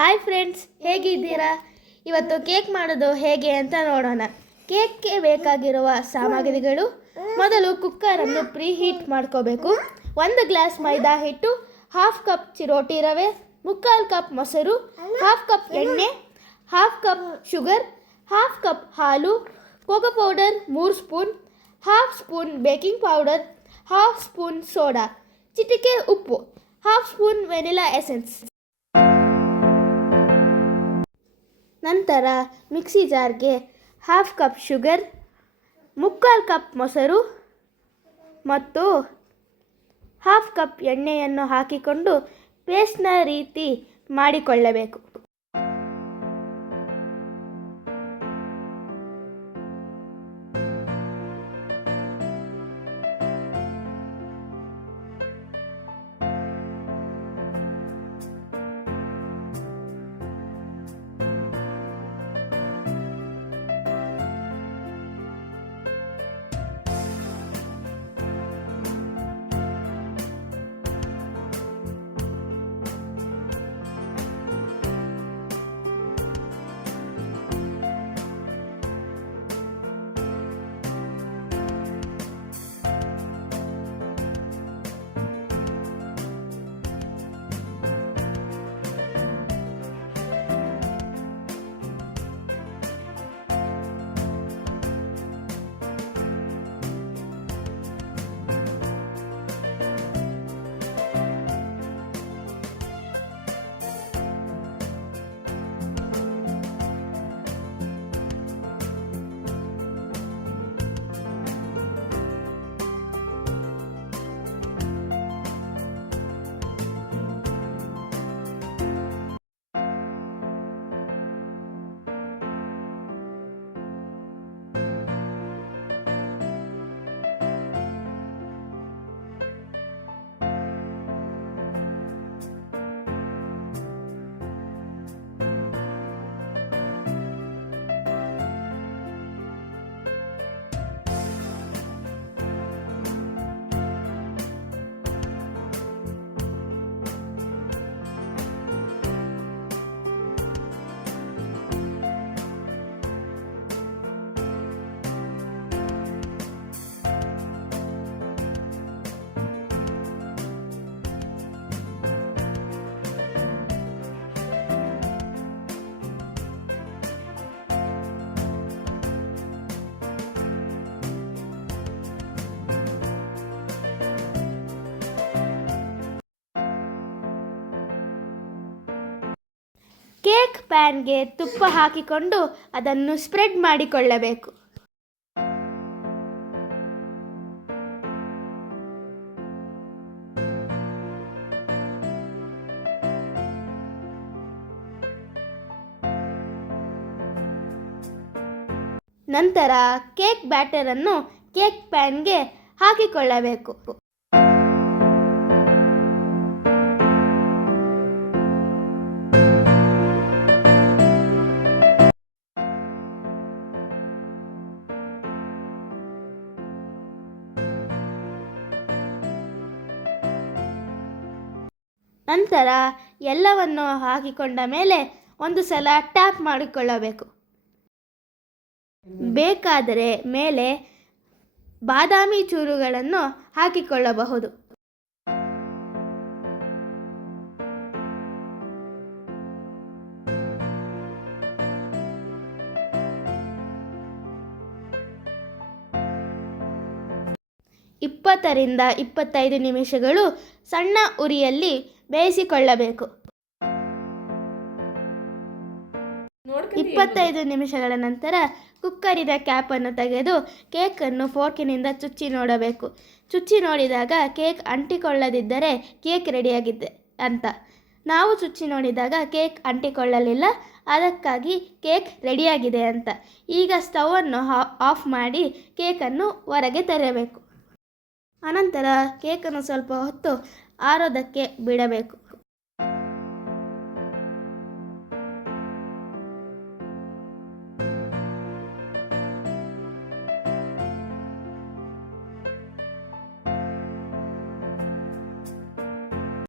Hi friends, ಹೇಗಿದ್ದೀರಾ? ಇವತ್ತು cake ಮಾಡೋದು ಹೇಗೆ ಅಂತ ನೋಡೋಣ. ಕೇಕ್ಗೆ ಬೇಕಾಗಿರುವ ಸಾಮಗ್ರಿಗಳು: ಮೊದಲು ಕುಕ್ಕರನ್ನು ಪ್ರೀಹೀಟ್ ಮಾಡ್ಕೋಬೇಕು. 1 ಗ್ಲಾಸ್ ಮೈದಾ ಹಿಟ್ಟು, 1/2 ಕಪ್ ಚಿರೋಟಿ ರವೆ, 3/4 ಕಪ್ ಮೊಸರು, 1/2 ಕಪ್ ಎಣ್ಣೆ, 1/2 ಕಪ್ ಶುಗರ್, 1/2 ಕಪ್ ಹಾಲು, cocoa powder 3 spoon, 1/2 spoon baking powder, 1/2 spoon soda, ಚಿಟಿಕೆ ಉಪ್ಪು, 1/2 ಸ್ಪೂನ್ ವೆನಿಲಾ ಎಸೆನ್ಸ್. ನಂತರ ಮಿಕ್ಸಿ ಜಾರ್ಗೆ 1/2 ಕಪ್ ಶುಗರ್, 3/4 ಕಪ್ ಮೊಸರು ಮತ್ತು 1/2 ಕಪ್ ಎಣ್ಣೆಯನ್ನು ಹಾಕಿಕೊಂಡು ಪೇಸ್ಟ್ನ ರೀತಿ ಮಾಡಿಕೊಳ್ಳಬೇಕು. ಕೇಕ್ ಪ್ಯಾನ್ಗೆ ತುಪ್ಪ ಹಾಕಿಕೊಂಡು ಅದನ್ನು ಸ್ಪ್ರೆಡ್ ಮಾಡಿಕೊಳ್ಳಬೇಕು. ನಂತರ ಕೇಕ್ ಬ್ಯಾಟರನ್ನು ಕೇಕ್ ಪ್ಯಾನ್ಗೆ ಹಾಕಿಕೊಳ್ಳಬೇಕು. ನಂತರ ಎಲ್ಲವನ್ನು ಹಾಕಿಕೊಂಡ ಮೇಲೆ ಒಂದು ಸಲ ಟ್ಯಾಪ್ ಮಾಡಿಕೊಳ್ಳಬೇಕು. ಬೇಕಾದರೆ ಮೇಲೆ ಬಾದಾಮಿ ಚೂರುಗಳನ್ನು ಹಾಕಿಕೊಳ್ಳಬಹುದು. ರಿಂದ 25 ನಿಮಿಷಗಳು ಸಣ್ಣ ಉರಿಯಲ್ಲಿ ಬೇಯಿಸಿಕೊಳ್ಳಬೇಕು. 25 ನಿಮಿಷಗಳ ನಂತರ ಕುಕ್ಕರಿನ ಕ್ಯಾಪನ್ನು ತೆಗೆದು ಕೇಕನ್ನು ಫೋರ್ಕಿನಿಂದ ಚುಚ್ಚಿ ನೋಡಬೇಕು. ಚುಚ್ಚಿ ನೋಡಿದಾಗ ಕೇಕ್ ಅಂಟಿಕೊಳ್ಳದಿದ್ದರೆ ಕೇಕ್ ರೆಡಿಯಾಗಿದೆ ಅಂತ. ನಾವು ಚುಚ್ಚಿ ನೋಡಿದಾಗ ಕೇಕ್ ಅಂಟಿಕೊಳ್ಳಲಿಲ್ಲ, ಅದಕ್ಕಾಗಿ ಕೇಕ್ ರೆಡಿಯಾಗಿದೆ ಅಂತ. ಈಗ ಸ್ಟವನ್ನು ಆಫ್ ಮಾಡಿ ಕೇಕನ್ನು ಹೊರಗೆ ತರಬೇಕು. ಅನಂತರ ಕೇಕನ್ನು ಸ್ವಲ್ಪ ಹೊತ್ತು ಆರೋದಕ್ಕೆ ಬಿಡಬೇಕು.